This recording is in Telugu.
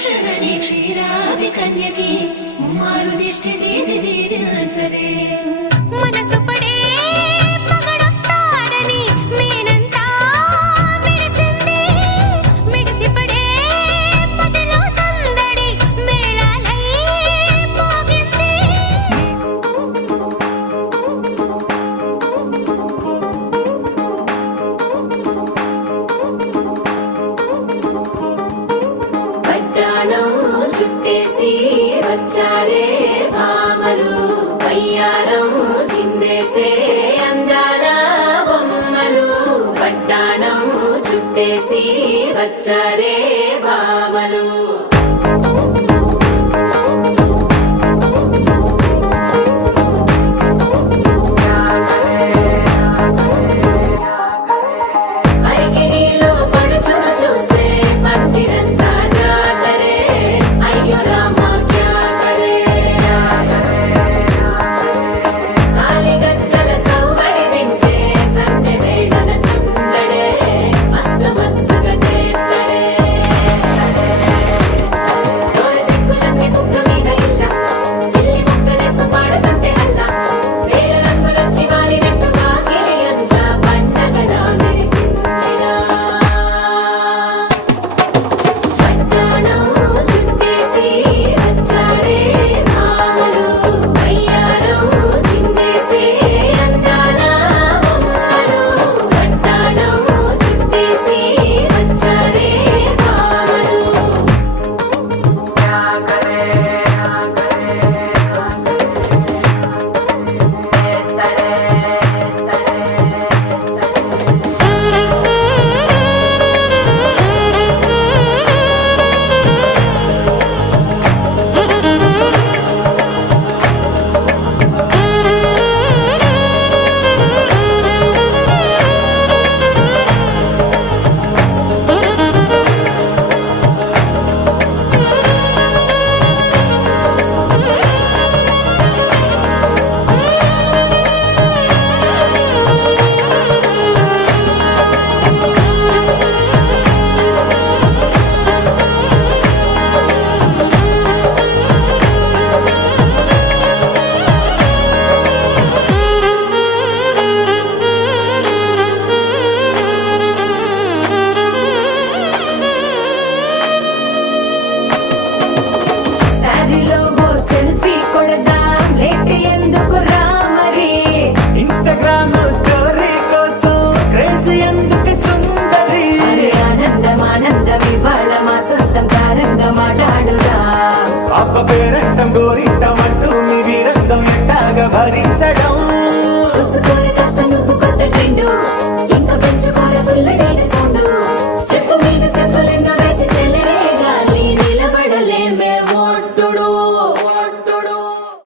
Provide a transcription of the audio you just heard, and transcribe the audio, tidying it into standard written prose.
క్షణని క్షీరాభికన్యకి ముమ్మారు దిష్టి తీసి దీవించరే మనసు పడే మగడొస్తాడని మేనంతా మెరిసింది మిడిసిపడే మదిలో సందడి మేళాలై మోగింది పట్టాణం చుట్టేసి వచ్చారే భామలు వయ్యారం చిందేసే అందాల బొమ్మలు పట్టాణం చుట్టేసి వచ్చారే భామలు అరికిణీలో పడుచును చూస్తే మందిరంతా జాతరే అయ్యో రామా క్యా కరే కాలిగజ్జల సౌవడి వింటే సంధ్య వేళన సందడే మస్తు మస్తుగా చేస్తడే తోరి సిక్కులన్నీ ముక్క మీద ఇల్ల ఇల్లి ముక్కలేస్తూ పాడుతుంటే అల్ల వేల రంగులొచ్చి వాలినట్టుగా గిరి అంతా పండగలా మెరిసిందిలా పట్టాణం చుట్టేసి వచ్చారే భామలు వయ్యారం చిందేసే అందాల బొమ్మలు పట్టాణం చుట్టేసి వచ్చారే భామలు శారీలో ఓ సెల్ఫీ కొడదాం లేట్ ఎందుకు రా మరి ఇన్స్టాగ్రామ్ స్టోరీ కోసం క్రేజీ ఎందుకు సుందరి అరే ఆనందం ఆనందం ఇవాళ మా సొంతం తారంగా మాట్లాడురా అప్ప పేరంటం గోరింటం అంటూ మీ వీరంగం ఎట్టాగా భరించడం